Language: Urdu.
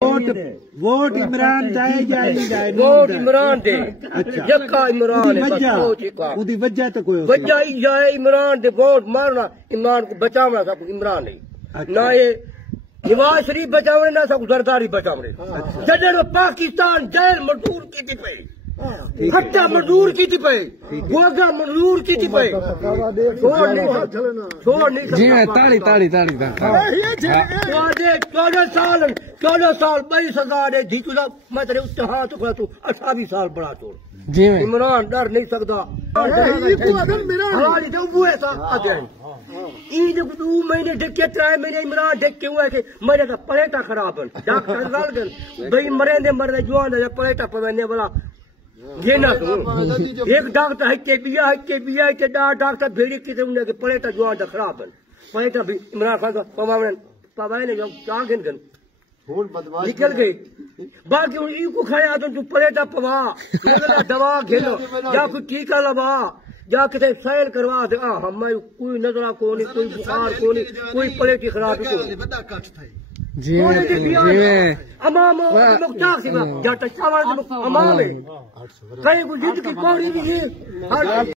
ووٹ عمران دے جائے ووٹ عمران دے یکا عمران ہے وجہ تو کوئی وجہ جائے عمران دے ووٹ مارنا عمران کو بچاونا سب عمران ہے نہ یہ نواز شریف بچاونے نہ سب زرداری بچاونے جدر پاکستان جیل مزدور کی تھی پہ کھٹا مزدور کی تھی پہ گوگا مزدور کی تھی پہ چھوڑ نہیں سکتا 14 سال 22,000 ہے جی تجھا میں تیرے اتحاد تو کھڑا تو 28 سال بڑا چھوڑ عمران ڈر نہیں سکتا ہماری تو وہ ایسا آتے ہیں یہ جب 2 مہینے ڈھکے 3 مہینے عمران ڈھک کے ہوا ہے کہ میں نے کہا پلیٹا خراب ہے ڈاکٹر گال گل بھئی مرے جوان ہے پلیٹا پوینے والا یہ نہ تو ایک ڈاکٹر ہے کہ بیا ہے ڈاکٹر بھیڑی کی انہیں کہ پلیٹا جوان ہے خراب ہے پلیٹا بھی عمران خان کا پوانے جو کیا گن گن نکل گئی باقی ان کو کھایا تو پلیٹا پوا دوا کھیلو یا کوئی ٹیکہ لوا یا کسی سیل کروا دے ہمیں کوئی نظرہ کو نہیں کوئی بخار کو نہیں کوئی پلیٹی خراب امام مختار سی جاتا چاول امام ہے کہیں کوئی جد کی کوڑی نہیں